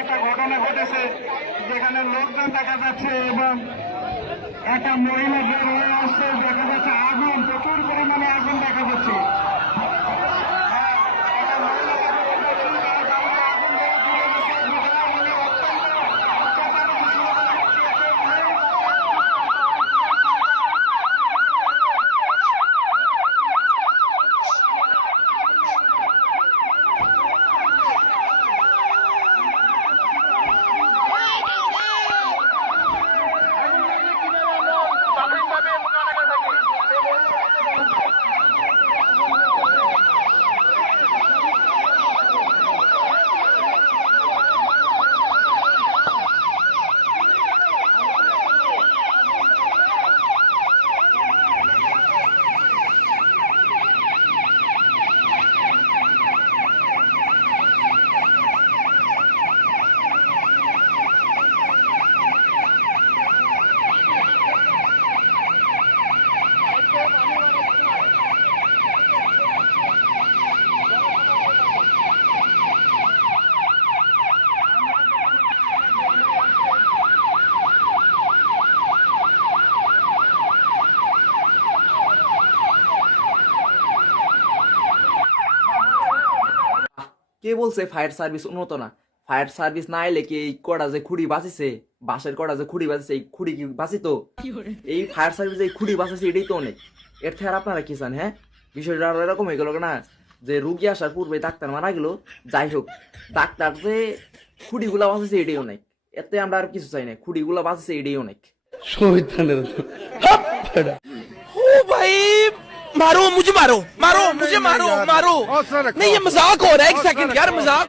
একটা ঘটনা ঘটেছে যেখানে লোকজন দেখা যাচ্ছে এবং একটা মহিলা বের হয়ে আসছে, দেখা যাচ্ছে আগুন, প্রচুর পরিমাণে আগুন দেখা যাচ্ছে। কে বলছে ফায়ার সার্ভিস উন্নত না? ফায়ার সার্ভিস না এলে কি এই কড়া যে খুঁড়ি বাঁচিছে, বাঁশের কড়া যে খুঁড়ি বাঁচিছে, এই খুঁড়ি কি বাঁচিত? এই ফায়ার সার্ভিস এই খুঁড়ি বাঁচাছে এটাই তো অনেক। এর থেকে আর আপনারা কি চান? হ্যাঁ, বিষয়টা আরো এরকম হয়ে গেল না যে রুগী আসার পূর্বে ডাক্তার মারা গেল। যাই হোক, ডাক্তার যে খুঁড়িগুলা বাঁচিছে এটাই অনেক। এতে আমরা আর কিছু চাই না, খুঁড়িগুলা বাঁচিছে এটাই অনেক। ओ भाई मारो मुझे, मारो मारो मुझे, मारो मारो नहीं, ये मजाक हो रहा है। एक सेकंड यार, मजाक।